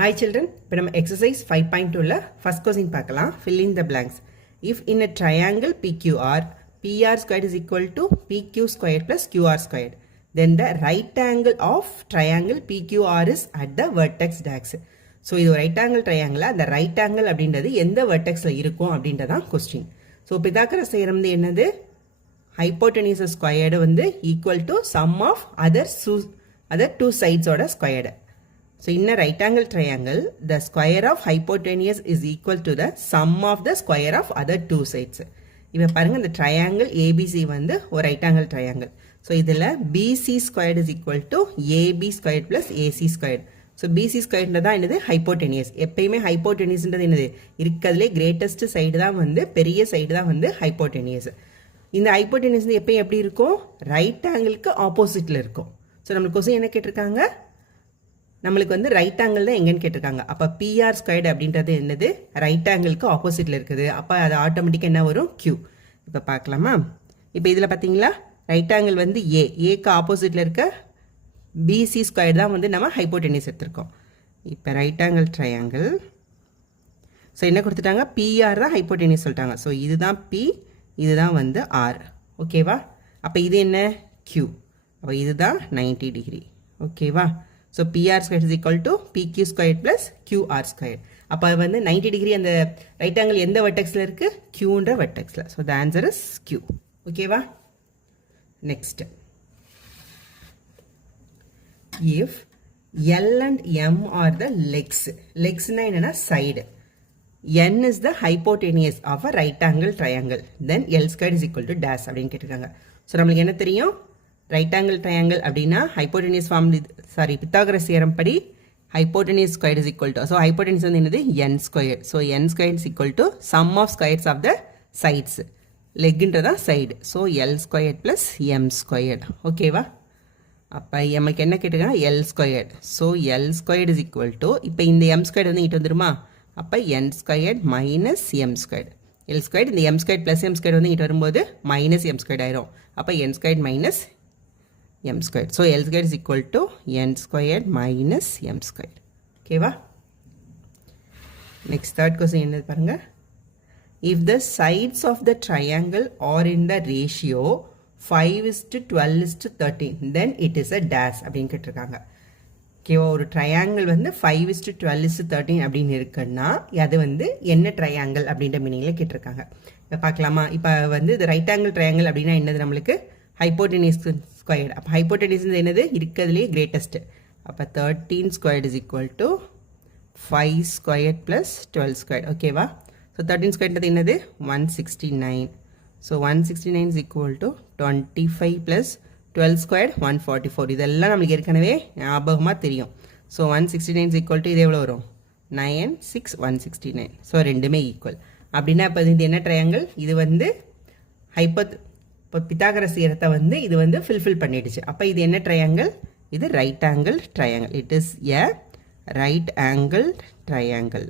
Hi children, இப்போ நம்ம exercise 5.2ல first question பார்க்கலாம். Fill in the blanks. If in a triangle PQR, PR squared is equal to PQ squared plus QR squared, then the right angle of triangle PQR is at the vertex dax. So இது ஒரு right angle triangle. அந்த right angle அப்படின்றது எந்த வெர்டெக்ஸில் இருக்கும் அப்படின்றதான் question. So Pythagoras theorem வந்து என்னது? Hypotenuse squared வந்து equal to sum of other two சைட்ஸோட squared. So in a right angle triangle, the square of hypotenuse is equal to the sum of the square of other two sides. இப்போ பாருங்க இந்த triangle ABC வந்து ஒரு right angle triangle. So இதில் BC squared is equal to AB squared plus AC squared. So BC squared தான் என்னது? hypotenuse. எப்பயுமே hypotenuse என்னது? இருக்கிறதுலே greatest side தான் வந்து பெரிய side தான் வந்து hypotenuse. இந்த hypotenuse எப்பயும் எப்படி இருக்கும்? right angleக்கு oppositeல இருக்கும். So நம்மளுக்கு கொஸ்டின் என்ன கேட்டிருக்காங்க? நம்மளுக்கு வந்து ரைட் ஆங்கிள் தான் எங்கன்னு கேட்டிருக்காங்க. அப்போ பிஆர் ஸ்கொயர்டு அப்படின்றது என்னது? ரைட் ஆங்கிளுக்கு ஆப்போசிட்டில் இருக்குது. அப்போ அது ஆட்டோமேட்டிக்காக என்ன வரும்? கியூ. இப்போ பார்க்கலாமா? இப்போ இதில் பார்த்தீங்களா ரைட் ஆங்கிள் வந்து ஏக்கு ஆப்போசிட்டில் இருக்க பிசி ஸ்கொயர் தான் வந்து நம்ம ஹைப்போடெனியூஸ் எடுத்திருக்கோம். இப்போ ரைட் ஆங்கிள் ட்ரையாங்கிள். ஸோ என்ன கொடுத்துட்டாங்க? பிஆர் தான் ஹைப்போடெனியூஸ் சொல்லிட்டாங்க. ஸோ இதுதான் பி, இதுதான் வந்து ஆர். ஓகேவா? அப்போ இது என்ன? கியூ. அப்போ இதுதான் 90 டிகிரி. ஓகேவா? So PR squared is equal to PQ squared plus QR squared. அப்போ வந்து 90 டிகிரி அந்த ரைட் ஆங்கிள் எந்த வெர்டெக்ஸில் இருக்கு? Qன்ற வெர்டெக்ஸில். So the answer is Q. ஓகேவா? Next. If L and M are the legs. Legsனா என்னன்னா side. N is the hypotenuse of a right angle triangle. Then L squared is equal to dash அப்படின்னு கேட்டிருக்காங்க. ஸோ நம்மளுக்கு என்ன தெரியும்? Right angle triangle அப்படின்னா ஹைப்போடெனியூஸ் form, Pythagoras theorem படி hypotenuse square is equal to, so hypotenuse வந்து என்னது? N square. So N square is equal to sum of squares of the sides. லெக்குன்றதான் side. So L square plus M square. ஓகேவா? அப்போ நமக்கு என்ன கேட்டுருக்காங்க? L square. So L square is equal to, இப்போ இந்த எம் ஸ்கொயர் வந்து இங்கிட்ட வந்துருமா? அப்போ N square minus M square. L square இந்த M square plus M square வந்து இங்கிட்ட வரும்போது மைனஸ் எம் ஸ்கொயர் ஆயிரும். அப்போ N square minus m squared. So L squared is equal to n squared minus m squared. Okay, next third question என்னது பாருங்க. If the sides of the triangle are in the ratio 5:12:13, then it is a dash அப்படின்னு கேட்டிருக்காங்க. ஓகேவா? ஒரு triangle வந்து 5:12:13 அப்படின்னு இருக்குன்னா அது வந்து என்ன ட்ரையாங்கிள் அப்படின்ற மீனிங்கில் கேட்டிருக்காங்க. இப்போ பார்க்கலாமா? இப்போ வந்து இது ரைட் ஆங்கிள் ட்ரையாங்கிள் அப்படின்னா என்னது? நம்மளுக்கு ஹைப்போடெனியூஸ் ஸ்கொயர்டு. அப்போ ஹைப்போடெனியூஸ் என்னது? இருக்கிறதுலே கிரேட்டஸ்ட். அப்போ 13 squared is equal to 5 square plus 12 square. ஓகேவா? ஸோ 13 ஸ்கொயர்ன்றது என்னது? 169. So 169 is equal to 25 plus 12 square 144. இதெல்லாம் நம்மளுக்கு ஏற்கனவே ஞாபகமாக தெரியும். ஸோ 169 இஸ் ஈக்குவல் டு இது எவ்வளோ வரும்? 9 6 169. ஸோ ரெண்டுமே ஈக்குவல். அப்படின்னா இப்போ இது என்ன ட்ரையாங்கிள்? இது வந்து இப்போ பித்தாகரஸ் தியரத்தை வந்து இது வந்து ஃபில்ஃபில் பண்ணிடுச்சு. அப்போ இது என்ன ட்ரையாங்கிள்? இது right angle triangle. It is a right angle triangle.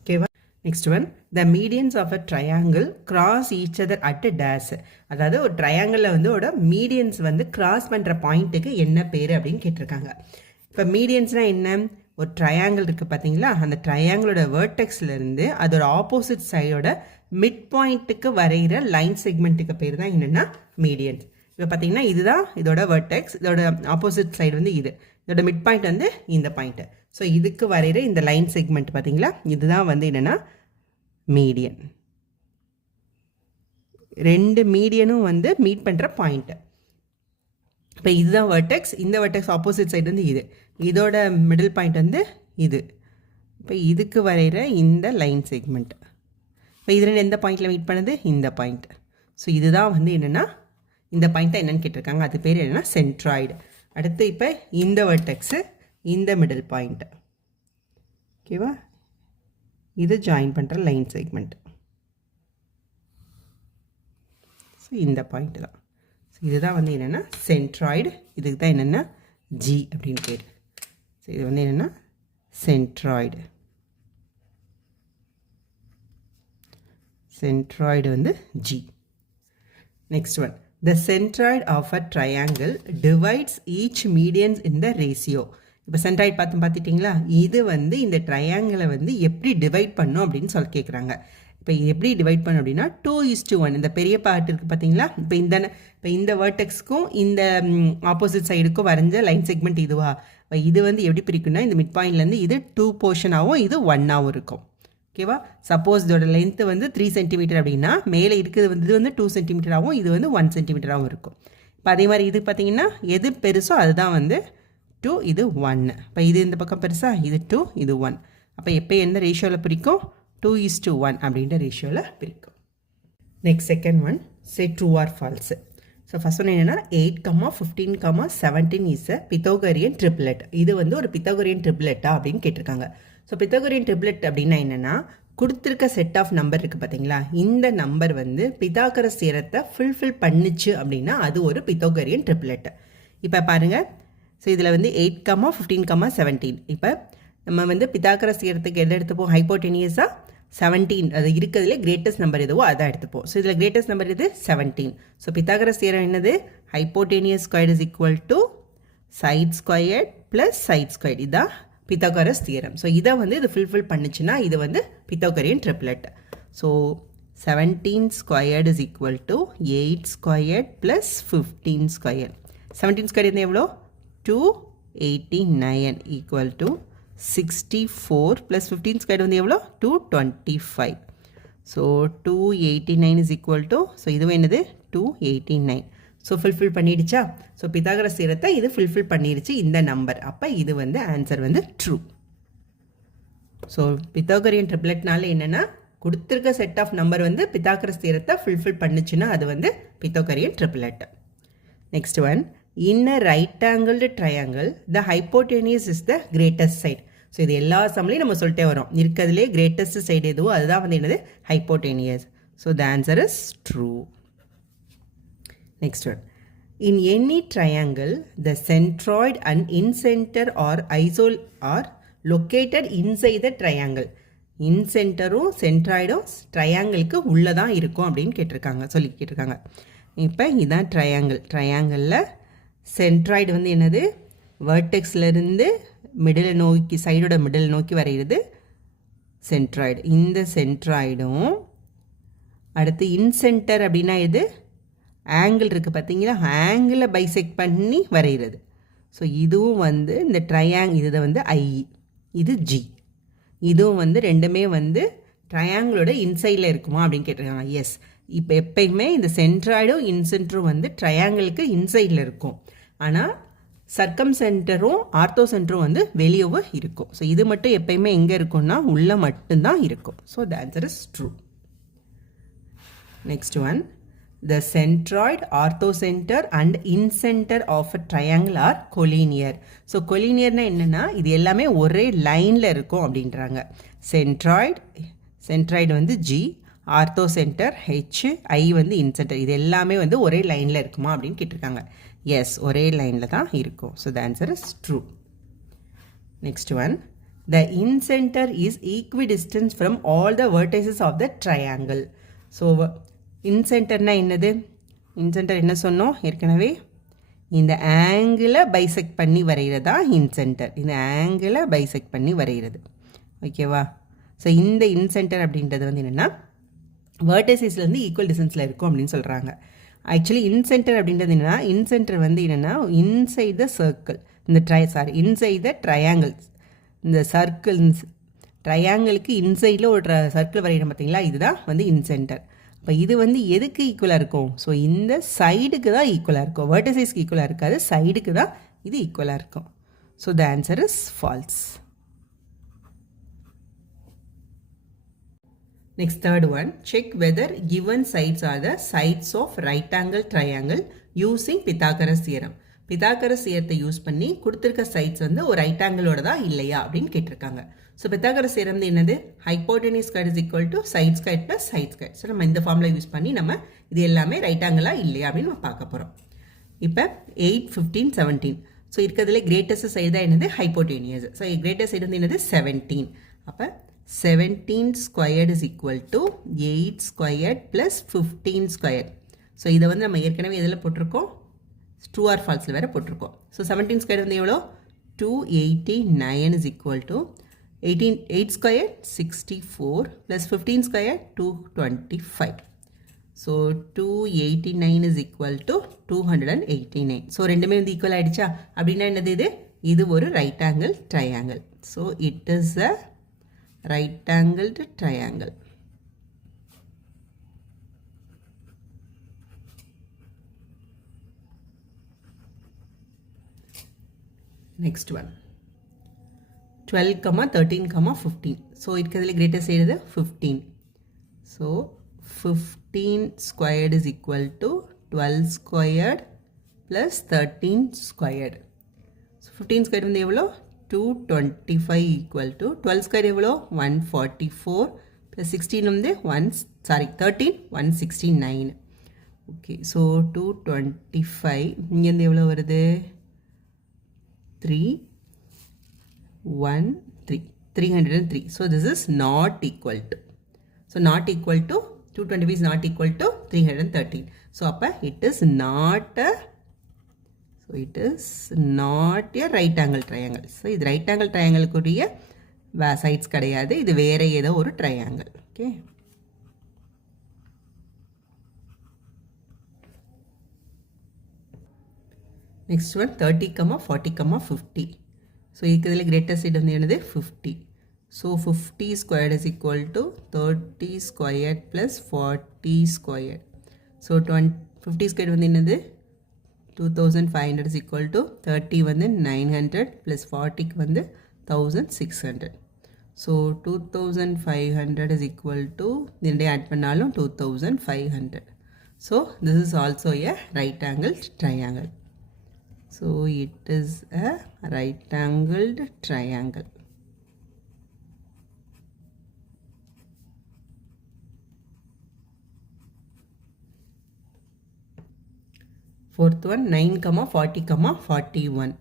ஓகேவா? Next one, the medians of a triangle cross each other at dash. அதாவது ஒரு ட்ரையாங்கிளில் வந்து ஒரு மீடியன்ஸ் வந்து கிராஸ் பண்ணுற பாயிண்ட்டுக்கு என்ன பேர் அப்படின்னு கேட்டிருக்காங்க. இப்போ மீடியன்ஸ்னால் என்ன? ஒரு ட்ரையாங்கிள் இருக்குது பார்த்தீங்களா? அந்த ட்ரையாங்கிளோட வேர்டெக்ஸ்லேருந்து அதோட ஆப்போசிட் சைடோட மிட் பாயிண்ட்டுக்கு வரைகிற லைன் செக்மெண்ட்டுக்கு பேர் தான் என்னென்னா மீடியன்ஸ். இப்போ பார்த்தீங்கன்னா இதுதான் இதோட வேர்டெக்ஸ், இதோட ஆப்போசிட் சைடு வந்து இது, இதோட மிட் பாயிண்ட் வந்து இந்த பாயிண்ட்டு. ஸோ இதுக்கு வரைகிற இந்த லைன் செக்மெண்ட் பார்த்தீங்களா? இதுதான் வந்து என்னென்னா மீடியன். ரெண்டு மீடியனும் வந்து மீட் பண்ணுற பாயிண்ட்டு. இப்போ இதுதான் வெர்டெக்ஸ், இந்த வெர்டெக்ஸ் ஆப்போசிட் சைடு வந்து இது, இதோட மிடில் பாயிண்ட் வந்து இது. இப்போ இதுக்கு வரைகிற இந்த லைன் செக்மெண்ட், இப்போ இதில் எந்த பாயிண்டில் மீட் பண்ணுது? இந்த பாயிண்ட். ஸோ இதுதான் வந்து என்னென்னா இந்த பாயிண்ட் தான் என்னென்னு கேட்டிருக்காங்க. அது பேர் என்னென்னா சென்ட்ராய்டு. அடுத்து இப்போ இந்த வெர்டெக்ஸு, இந்த மிடில் பாயிண்ட். ஓகேவா? இது ஜாயின் பண்ணுற லைன் செக்மெண்ட். ஸோ இந்த பாயிண்ட் தான். ஸோ இதுதான் வந்து என்னென்னா சென்ட்ராய்டு. இதுக்கு தான் என்னென்னா ஜி அப்படின்னு பேர். ஸோ இது வந்து என்னென்னா சென்ட்ராய்டு. சென்ட்ராய்டு வந்து G. Next one. The centroid of a triangle divides each medians in the ratio. இப்போ சென்ட்ராய்ட் பார்த்துட்டிங்களா, இது வந்து இந்த ட்ரையாங்கிளை வந்து எப்படி டிவைட் பண்ணும் அப்படின்னு சொல்லி கேட்குறாங்க. இப்போ இது எப்படி டிவைட் பண்ணும் அப்படின்னா 2:1. இந்த பெரிய பார்ட் இருக்குது பார்த்தீங்களா, இப்போ இந்த வேர்டெக்ஸ்க்கும் இந்த ஆப்போசிட் சைடுக்கும் வரைஞ்ச லைன் செக்மெண்ட் இதுவா, இப்போ இது வந்து எப்படி பிரிக்கும்னா இந்த மிட் பாயிண்ட்லேருந்து இது 2 போர்ஷனாகவும் இது 1ஆகவும் இருக்கும். ஓகேவா, சப்போஸ் இதோட லென்த்து வந்து 3 சென்டிமீட்டர் அப்படின்னா மேலே இருக்கிறது வந்து இது வந்து 2 சென்டிமீட்டராகவும் இது வந்து 1 சென்டிமீட்டராகவும் இருக்கும். இப்போ அதே மாதிரி இது பார்த்தீங்கன்னா எது பெருசோ அதுதான் வந்து 2, இது 1. இப்போ இது இந்த பக்கம் பெருசா, இது 2, இது 1. அப்போ எப்போ எந்த ரேஷியோவில் பிரிக்கும், 2:1 அப்படின்ற ரேஷியோவில் பிரிக்கும். நெக்ஸ்ட் செகண்ட் ஒன், சே true R falls. So first ஒன்று என்னென்னா 8, 15, 17 இஸ் அ பித்தோகரியன் ட்ரிப்ளெட். இது வந்து ஒரு பித்தோகரியன் ட்ரிப்ளெட்டா அப்படின்னு கேட்டிருக்காங்க. ஸோ பித்தோகரியன் ட்ரிப்ளெட் அப்படின்னா என்னென்னா, கொடுத்துருக்க செட் ஆஃப் நம்பர் இருக்குது பார்த்தீங்களா, இந்த நம்பர் வந்து பித்தாகரஸ் தியரத்தை ஃபுல்ஃபில் பண்ணுச்சு அப்படின்னா அது ஒரு பித்தோகரியன் ட்ரிப்ளெட். இப்போ பாருங்கள், ஸோ இதில் வந்து 8, 15, 17. இப்போ நம்ம வந்து பித்தாகரஸ் தியரத்துக்கு எதை எடுத்துப்போம், ஹைப்போடெனியஸாக 17, அது இருக்கிறதுலே கிரேட்டஸ்ட் நம்பர் எதுவோ அதான் எடுத்துப்போம். ஸோ இதில் கிரேட்டஸ்ட் நம்பர் இது 17. ஸோ பித்தாகரஸ் தியரம் என்னது, hypotenuse squared is equal to side squared plus side squared. இதுதான் பித்தாகரஸ் தியரம். ஸோ இதை வந்து இது ஃபுல்ஃபில் பண்ணுச்சுன்னா இது வந்து Pythagorean triplet. So 17 squared is equal to 8 squared plus 15 square. 17 square இது எவ்வளோ, 289 ஈக்குவல் டு 64 ப்ளஸ் 15 ஸ்கொயர் வந்து எவ்வளோ, 225. So 289 is equal to, so இதுவும் என்னது 289. ஸோ ஃபுல்ஃபில் பண்ணிடுச்சா. ஸோ பித்தாகரஸ் தியரத்தை இது ஃபுல்ஃபில் பண்ணிடுச்சு இந்த நம்பர். அப்போ இது வந்து ஆன்சர் வந்து ட்ரூ. ஸோ பித்தாகரியன் ட்ரிப்ளெட்னால என்னென்னா, கொடுத்துருக்க செட் ஆஃப் நம்பர் வந்து பித்தாகரஸ் தியரத்தை ஃபுல்ஃபில் பண்ணுச்சுன்னா அது வந்து Pythagorean triplet. Next one, in a right angled triangle the hypotenuse is the greatest side. So இது எல்லா சம்லையும் நம்ம சொல்லிட்டே வரோம், இருக்கிறதுலே கிரேட்டஸ்ட் சைடு எதுவோ அதுதான் வந்து என்னது, hypotenuse. So the answer is true. Next one. In any triangle, the centroid and incenter or isol are located inside the triangle. இன்சென்டரும் சென்ட்ராய்டும் ட்ரையாங்கிளுக்கு உள்ளே தான் இருக்கும் அப்படின்னு கேட்டிருக்காங்க. இப்போ இதுதான் ட்ரையாங்கிளில் சென்ட்ராய்டு வந்து என்னது, வேர்டெக்ஸ்லேருந்து மிடில் நோக்கி, சைடோட மிடில் நோக்கி வரைகிறது சென்ட்ராய்டு. இந்த சென்ட்ராய்டும் அடுத்து இன்சென்டர் அப்படின்னா இது ஆங்கிள் இருக்குது பார்த்தீங்களா, ஆங்கிளை பைசெக்ட் பண்ணி வரைகிறது. ஸோ இதுவும் வந்து இந்த இதை வந்து ஐ, இது ஜி. இதுவும் வந்து ரெண்டுமே வந்து ட்ரையாங்கிளோட இன்சைடில் இருக்குமா அப்படின்னு கேட்டிருக்காங்க. எஸ், இப்போ எப்பயுமே இந்த சென்ட்ராய்டும் இன்சென்டரும் வந்து ட்ரையாங்கிளுக்கு இன்சைடில் இருக்கும். ஆனால் சர்க்கம் சென்டரும் ஆர்த்தோ சென்டரும் வந்து வெளியவும் இருக்கும். ஸோ இது மட்டும் எப்பயுமே எங்கே இருக்கும்னா உள்ளே மட்டும்தான் இருக்கும். So the answer is true. Next one, the centroid, orthocenter and incenter of a triangle are collinear. So கொலினியர்னா என்னென்னா, இது எல்லாமே ஒரே லைனில் இருக்கும் அப்படின்றாங்க. சென்ட்ராய்டு வந்து ஜி, ஆர்த்தோசென்டர் ஹெச், ஐ வந்து இன்சென்டர், இது எல்லாமே வந்து ஒரே லைனில் இருக்குமா அப்படின்னு கேட்டிருக்காங்க. எஸ், ஒரே லைனில் தான் இருக்கும். So the answer is true. Next one, the incenter is equidistant from all the vertices of the triangle. So இன்சென்டர்னா என்னது, இன்சென்டர் என்ன சொன்னோம் ஏற்கனவே, இந்த ஆங்கிளை பைசெக்ட் பண்ணி வரைகிறதா இன்சென்டர். இந்த ஆங்கிளை பைசெக்ட் பண்ணி வரைகிறது. ஓகேவா. ஸோ இந்த இன்சென்டர் அப்படின்றது வந்து என்னென்னா வேர்டசிஸ்லேருந்து ஈக்குவல் டிஸ்டன்ஸில் இருக்கும் அப்படின்னு சொல்கிறாங்க. ஆக்சுவலி இன்சென்டர் அப்படின்றது என்னென்னா, இன்சென்டர் வந்து என்னென்னா inside the circle, inside the triangles, இந்த சர்க்கிள் ட்ரையாங்கிளுக்கு இன்சைடில் ஒரு சர்க்கிள் வரைகிறோம் பார்த்தீங்களா, இதுதான் வந்து இன்சென்டர். இப்போ இது வந்து எதுக்கு ஈக்குவலாக இருக்கும், ஸோ இந்த சைடுக்கு தான் ஈக்குவலாக இருக்கும், வெர்டிசைஸ்க்கு ஈக்குவலாக இருக்காது, சைடுக்கு தான் இது ஈக்குவலாக இருக்கும். So the answer is false. Next third one, check whether given sides are the sides of right angle triangle using Pythagoras theorem. Pythagoras தியரத்தை யூஸ் பண்ணி கொடுத்துருக்க சைட்ஸ் வந்து ஒரு ரைட் ஆங்கிளோட தான் இல்லையா அப்படின்னு கேட்டிருக்காங்க. ஸோ பித்தாகரஸ் தியரம் வந்து என்னது, hypotenuse square is equal to side square plus side square. So நம்ம இந்த ஃபார்முலா யூஸ் பண்ணி நம்ம இது எல்லாமே ரைட் ஆங்கிளா இல்லையா அப்படின்னு நம்ம பார்க்க போகிறோம். இப்போ 8, 15, 17. ஸோ இருக்கிறதுல கிரேட்டஸ்ட் சைடு தான் என்னது, ஹைப்போடெனியஸ். ஸோ கிரேட்டஸ்ட் சைடு வந்து என்னது 17. அப்போ 17 squared is equal to 8 squared plus 15 square. So இதை வந்து நம்ம ஏற்கனவே எதில் போட்டிருக்கோம், ட்ரூ ஆர் ஃபால்ஸில் வேறு போட்டிருக்கோம். ஸோ 17 ஸ்கொயர் வந்து எவ்வளோ, 289 is equal to 8 square 64 plus 15 square 225. So 289 is equal to 289. So ரெண்டுமே வந்து ஈக்குவல் ஆயிடுச்சா? அப்படின்னா என்னது இது? இது ஒரு right angle triangle. So it is a right angled triangle. Next one, 12, 13, 15. So இருக்கிறதுல greatest side is 15. So 15 squared is equal to 12 squared plus 13 squared. So 15 squared வந்து எவ்வளோ, 225 equal to 12 squared எவ்வளோ, 144 plus 16 வந்து 13 169. Okay, so 225 இங்கேருந்து எவ்வளோ வருது, 303. So this is not equal to. So not equal to 225 is not equal to 313. So appa it is not a right angle triangle. So இது right angle triangle கூடிய sides கிடையாது, இது வேற ஏதோ ஒரு triangle. Okay. Next one, 30, 40, 50. So இதுல greatest side வந்து என்னது, 50. So 50 squared is equal to 30 squared plus 40 squared. So 50 squared வந்து என்னது, 2500 is equal to 30 வந்து 900 plus 40 வந்து 1600. So 2500 is equal to இந்த add பண்ணாலும் 2500. So this is also a right angled triangle. So it is a right angled triangle. Fourth one, 9, 40, 41.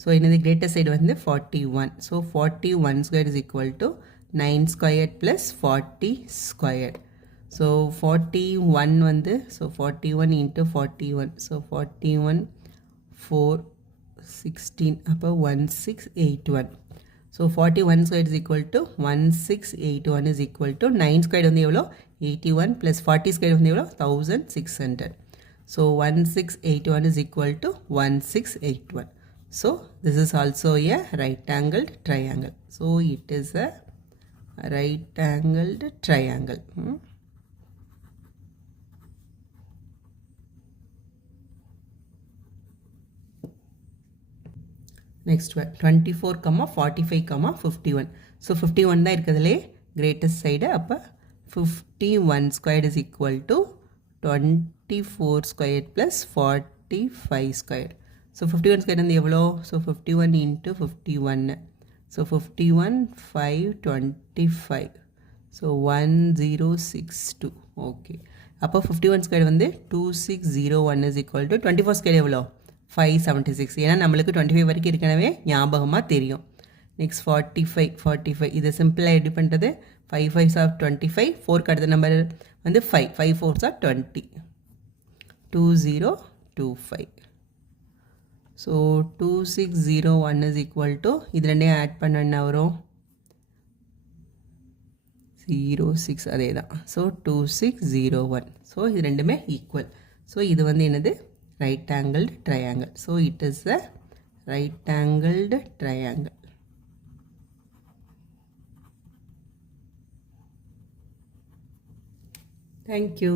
So the greatest side வந்து 41. So 41 squared is equal to 9 squared plus 40 squared. So 41 வந்து, so 41 into 41. So 41 4 16 அப்போ 1681. So 41 squared is equal to 1681 is equal to 9 squared வந்து எவ்வளோ, 81 plus 40 squared வந்து எவ்வளோ, 1600. So 1681 is equal to 1681. So this is also a right angled triangle. So it is a right angled triangle. Next one, 24, 45, 51. So 51 தான் இருக்கிறதுலே greatest side. அப்போ 51 squared is equal to 24 squared plus 45 squared. So 51 squared வந்து எவ்வளோ, so 51 into 51. So 51 5 25. So 1062. Okay. அப்போ 51 squared வந்து 2601 is equal to 24 squared எவ்வளோ, 576. ஏன்னா நம்மளுக்கு 25 வரைக்கும் இருக்கனவே ஞாபகமாக தெரியும். நெக்ஸ்ட் 45 இது சிம்பிளாக எப்படி பண்ணுறது, 5 5s are 25, 4 அடுத்த நம்பர் வந்து 5 5 4s are 20, 2025. So 2601 is equal to இது ரெண்டையும் ஆட் பண்ண என்ன வரும், 06. அதே தான். ஸோ 2601. ஸோ இது ரெண்டுமே ஈக்குவல். ஸோ இது வந்து என்னது, right angled triangle. So it is a right angled triangle. Thank you.